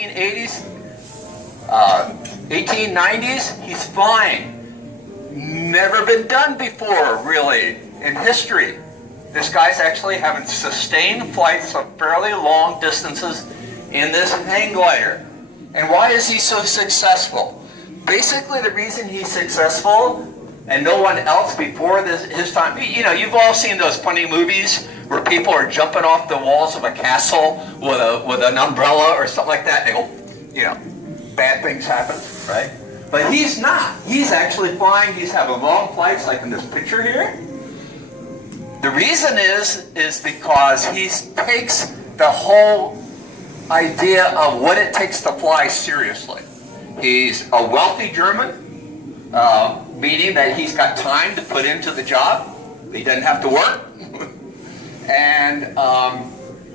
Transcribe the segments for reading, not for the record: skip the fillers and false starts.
1980s, 1890s, he's flying. Never been done before, really, in history. This guy's actually having sustained flights of fairly long distances in this hang glider. And why is he so successful? Basically, the reason he's successful, and no one else before his time, you know, you've all seen those funny movies where people are jumping off the walls of a castle with an umbrella or something like that, and they go, you know, bad things happen, right? But he's not. He's actually flying. He's having long flights, like in this picture here. The reason is because he takes the whole idea of what it takes to fly seriously. He's a wealthy German, meaning that he's got time to put into the job. He doesn't have to work. And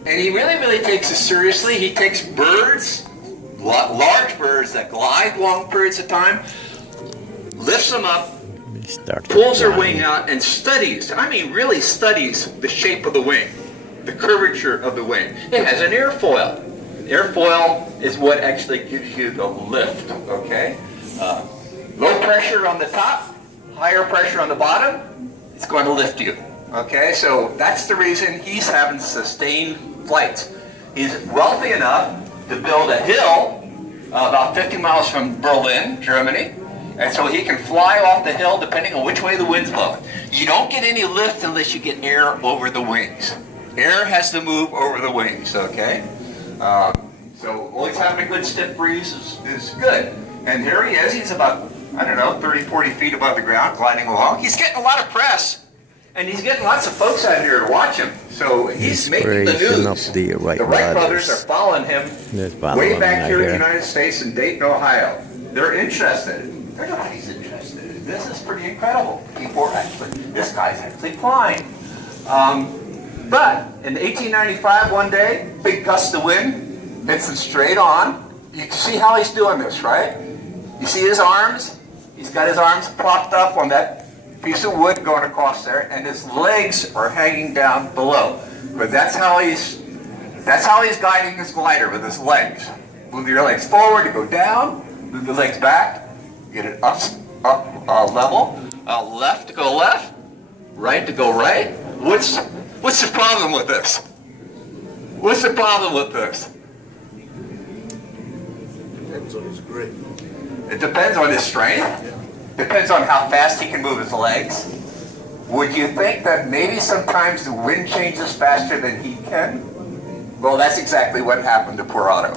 he really takes it seriously. He takes birds, large birds that glide long periods of time, lifts them up, pulls their wing out, and studies, I mean really studies the shape of the wing, the curvature of the wing. It has an airfoil. Airfoil is what actually gives you the lift, okay? Low pressure on the top, higher pressure on the bottom, it's going to lift you, okay? So that's the reason he's having sustained flights. He's wealthy enough to build a hill about 50 miles from Berlin, Germany, and so he can fly off the hill depending on which way the wind's blowing. You don't get any lift unless you get air over the wings. Air has to move over the wings, okay? So always having a good stiff breeze is good. And here he is. He's about, I don't know, 30, 40 feet above the ground, gliding along. He's getting a lot of press, and he's getting lots of folks out here to watch him. So he's making the news. The Wright brothers are following him way back here in the United States in Dayton, Ohio. They're interested. Everybody's interested. This is pretty incredible. People are actually, this guy's actually flying. But in 1895, one day, big gust of wind hits him straight on. You can see how he's doing this, right? You see his arms? He's got his arms propped up on that piece of wood going across there, and his legs are hanging down below. But that's how he's guiding his glider, with his legs. Move your legs forward to go down, move the legs back, get it up level, left to go left, right to go right. What's the problem with this? What's the problem with this? Depends on his grip. It depends on his strength. Depends on how fast he can move his legs. Would you think that maybe sometimes the wind changes faster than he can? Well, that's exactly what happened to poor Otto.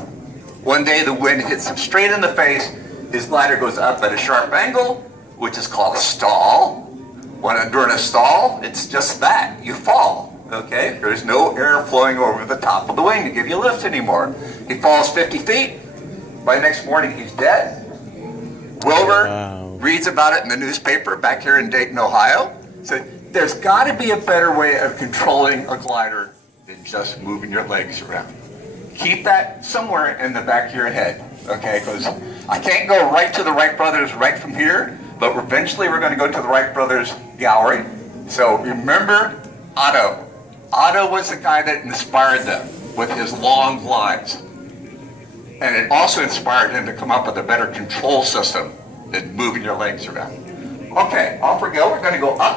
One day the wind hits him straight in the face. His glider goes up at a sharp angle, which is called a stall. During a stall, it's just that. You fall, okay? There's no air flowing over the top of the wing to give you lift anymore. He falls 50 feet. By next morning, he's dead. Wilbur reads about it in the newspaper back here in Dayton, Ohio. So there's got to be a better way of controlling a glider than just moving your legs around. Keep that somewhere in the back of your head, okay? Because I can't go right to the Wright brothers right from here, but eventually we're going to go to the Wright brothers gallery. So remember Otto. Otto was the guy that inspired them with his long glides. And it also inspired him to come up with a better control system than moving your legs around. Okay, off we go. We're going to go up the